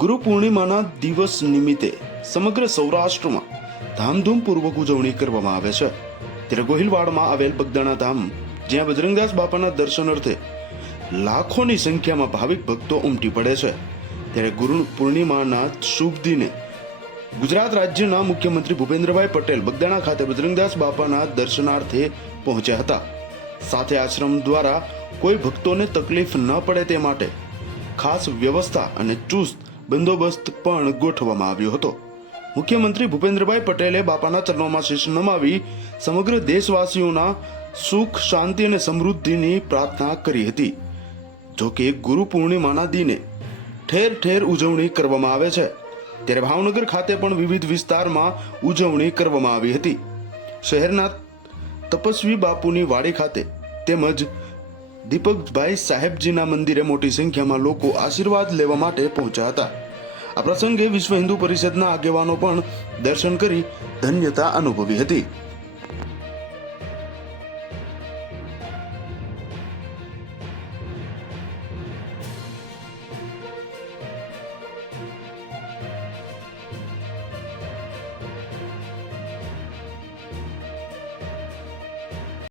ગુરુ પૂર્ણિમાના દિવસ નિમિત્તે સમગ્ર સૌરાષ્ટ્રમાં ધામધૂમપૂર્વક ઉજવણી કરવામાં આવે છે. ત્યારે ગોહિલવાડમાં આવેલ બગદાણા ધામ, જ્યાં બજરંગદાસ બાપાના દર્શન અર્થે લાખોની સંખ્યામાં ભાવિક ભક્તો ઉમટી પડે છે. ત્યારે ગુરુ પૂર્ણિમાના શુભ દિને ગુજરાત રાજ્યના મુખ્યમંત્રી ભૂપેન્દ્રભાઈ પટેલ બગદાણા ખાતે બજરંગદાસ બાપાના દર્શનાર્થે પહોંચ્યા હતા. સાથે આશ્રમ દ્વારા કોઈ ભક્તોને તકલીફ ન પડે તે માટે ખાસ વ્યવસ્થા અને ચુસ્ત બંદોબસ્ત પણ ગોઠવવામાં આવ્યો હતો. મુખ્યમંત્રી ભૂપેન્દ્રભાઈ પટેલે બાપાના ચરણોમાં શીશ નમાવી સમગ્ર દેશવાસીઓના સુખ, શાંતિ અને સમૃદ્ધિની પ્રાર્થના કરી હતી. જો કે ગુરુ પૂર્ણિમાના દિને ઠેર ઠેર ઉજવણી કરવામાં આવે છે. ત્યારે ભાવનગર ખાતે પણ વિવિધ વિસ્તારમાં ઉજવણી કરવામાં આવી હતી. શહેરના તપસ્વી બાપુની વાડી ખાતે તેમજ દીપકભાઈ સાહેબજીના મંદિરે મોટી સંખ્યામાં લોકો આશીર્વાદ લેવા માટે પહોંચ્યા હતા. આ પ્રસંગે વિશ્વ હિન્દુ પરિષદના આગેવાનો પણ દર્શન કરી ધન્યતા અનુભવી હતી.